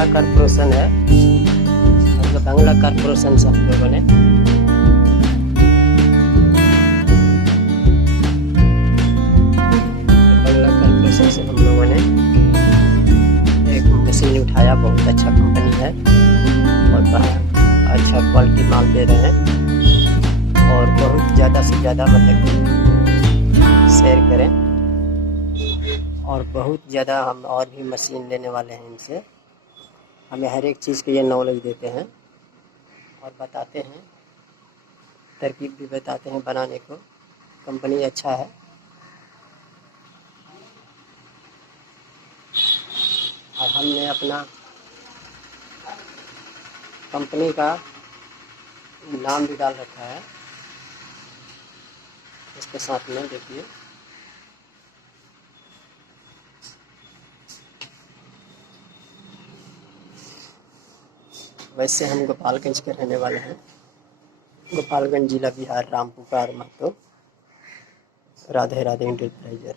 Bangla corporation है, मतलब Bangla corporation से हम लोगों ने एक मशीन उठाया। बहुत अच्छा कंपनी है और अच्छा क्वालिटी माल दे रहे हैं और बहुत ज़्यादा से ज़्यादा मतलब कि शेयर करें और बहुत ज़्यादा हम और भी मशीन लेने वाले हैं इनसे। हमें हर एक चीज़ के ये नॉलेज देते हैं और बताते हैं, तरकीब भी बताते हैं बनाने को। कंपनी अच्छा है और हमने अपना कंपनी का नाम भी डाल रखा है इसके साथ में। देखिए वैसे हम गोपालगंज के रहने वाले हैं, गोपालगंज जिला बिहार, रामपुकार महतो। राधे राधे इंटरप्राइजर।